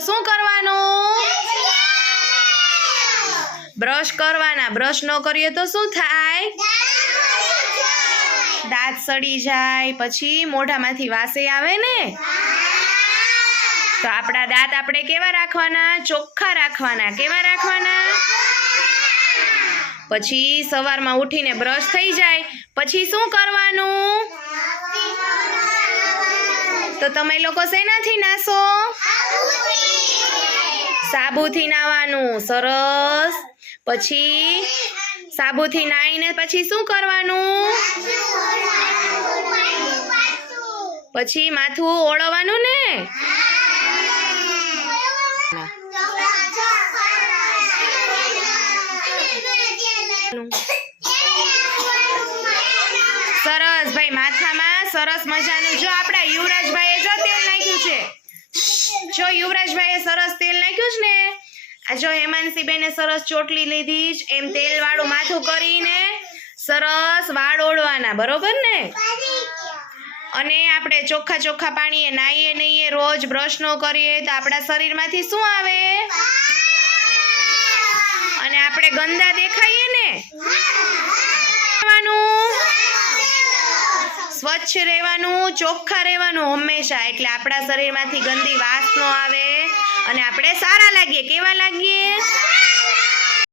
શું કરવાનું? બ્રશ કરવાના. બ્રશ ન કરીએ તો શું થાય? દાંત સડી જાય. પછી મોઢામાંથી વાસે આવે ને? તો આપણા દાંત આપણે કેવા રાખવાના? ચોખ્ખા રાખવાના. કેવા રાખવાના? પછી સવારમાં ઉઠીને બ્રશ થઈ જાય. પછી શું કરવાનું? તો તમે લોકો શેનાથી નાશો સાબુથી નાવાનું, સરસ. પછી સાબુથી નાઈને પછી શું કરવાનું? પછી માથું ઓળવવાનું ને? સરસ. ભાઈ, માથામાં સરસ મજાનું. જો આપણા યુવરાજભાઈએ જો તેલ નાખ્યું છે. જો હેમાંશીબેને સરસ ચોટલી લીધી જ, એમ તેલ વાળું માથું કરીને સરસ વાળ ઓળવાના, બરોબર ને? અને આપણે ચોખ્ખા ચોખ્ખા પાણીએ નાહીએ નહીં રોજ બ્રશ ન કરીએ તો આપણા શરીરમાંથી શું આવે? અને આપણે ગંદા દેખાઈએ ને? સ્વચ્છ રહેવાનું, ચોખ્ખા રહેવાનું હંમેશા, એટલે આપણા શરીરમાંથી ગંદી વાસ ન આવે અને આપણે સારા લાગીએ. કેવા લાગીએ?